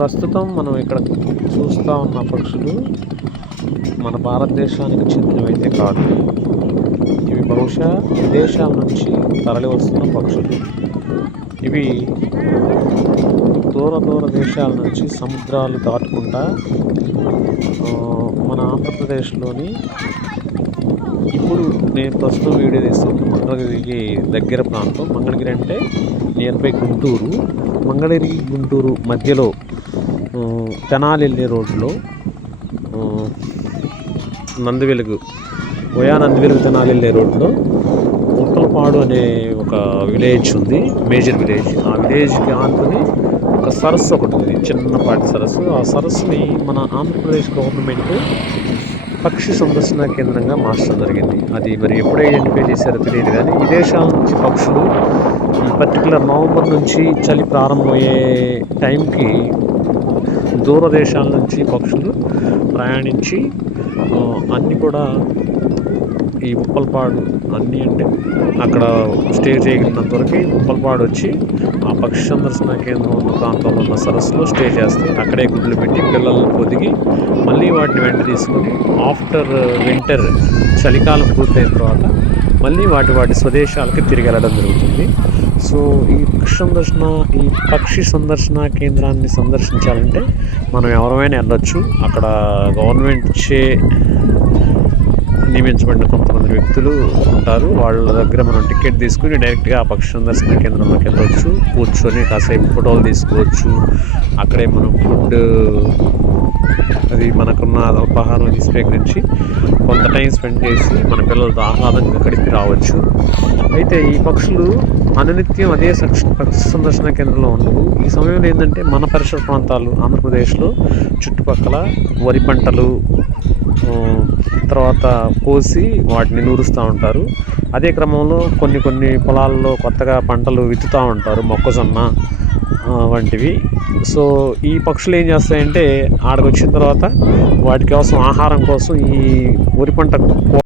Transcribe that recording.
ప్రస్తుతం మనం ఇక్కడ చూస్తూ ఉన్న పక్షులు మన భారతదేశానికి చెందినవైతే కాదు. ఇవి బహుశా విదేశాల నుంచి తరలి వస్తున్న పక్షులు. ఇవి దూర దూర దేశాల నుంచి సముద్రాలు దాటుకుంటా మన ఆంధ్రప్రదేశ్లోని ఇప్పుడు నేను ప్రస్తుతం వీడియో తీస్తుంది మంగళగిరికి దగ్గర ప్రాంతం. మంగళగిరి అంటే నియర్ బై గుంటూరు. మంగళగిరి గుంటూరు మధ్యలో తెనాలి వెళ్ళే రోడ్లో నందివెలుగు ఒయా నందివెలుగు తెనాలి వెళ్ళే రోడ్లో ముక్కలపాడు అనే ఒక విలేజ్ ఉంది మేజర్ విలేజ్. ఆ విలేజ్కి ఆనుకుని ఒక సరస్సు ఒకటి ఉంది చిన్నపాటి సరస్సు. ఆ సరస్సుని మన ఆంధ్రప్రదేశ్ గవర్నమెంట్ పక్షి సందర్శన కేంద్రంగా మార్చడం జరిగింది. అది మరి ఎప్పుడు ఐడెంటిఫై చేశారో తెలియదు కానీ విదేశాల నుంచి పక్షులు ఈ పర్టికులర్ నవంబర్ నుంచి చలి ప్రారంభమయ్యే టైంకి దూరదేశాల నుంచి పక్షులు ప్రయాణించి అన్నీ కూడా ఈ ఉప్పలపాడు అన్నీ అంటే అక్కడ స్టే చేయగలిగినంత వరకు వచ్చి ఆ పక్షి సందర్శన కేంద్రం ఉన్న ప్రాంతంలో ఉన్న సరస్సులో స్టే చేస్తారు అక్కడే గుడ్లు పెట్టి పిల్లలను పొదిగి మళ్ళీ వాటిని వెంట తీసుకుని ఆఫ్టర్ వింటర్ చలికాలం పూర్తయిన తర్వాత మళ్ళీ వాటి వాటి స్వదేశాలకి తిరిగి వెళ్ళడం జరుగుతుంది. సో ఈ పక్షి సందర్శన ఈ పక్షి సందర్శన కేంద్రాన్ని సందర్శించాలంటే మనం ఎవరైనా వెళ్ళొచ్చు. అక్కడ గవర్నమెంట్ చే నియమించబడిన కొంతమంది వ్యక్తులు ఉంటారు. వాళ్ళ దగ్గర మనం టికెట్ తీసుకుని డైరెక్ట్గా ఆ పక్షి సందర్శన కేంద్రంలోకి వెళ్ళవచ్చు కూర్చొని కాసేపు ఫోటోలు తీసుకోవచ్చు. అక్కడే మనం ఫుడ్ అది మనకున్న అల్పాహారం అది కొంత టైం స్పెండ్ చేసి మన పిల్లలతో ఆహ్లాదంగా గడిపి రావచ్చు. అయితే ఈ పక్షులు అనునిత్యం అదే పక్షి సందర్శన కేంద్రంలో ఉండవు. ఈ సమయంలో ఏంటంటే మన పరిసర ప్రాంతాలు ఆంధ్రప్రదేశ్లో చుట్టుపక్కల వరి పంటలు తర్వాత కోసి వాటిని నూరుస్తూ ఉంటారు. అదే క్రమంలో కొన్ని కొన్ని పొలాల్లో కొత్తగా పంటలు విత్తుతూ ఉంటారు మొక్కజొన్న వంటివి. సో ఈ పక్షులు ఏం చేస్తాయంటే ఆడకు వచ్చిన తర్వాత వాటి కోసం ఆహారం కోసం ఈ వరి పంట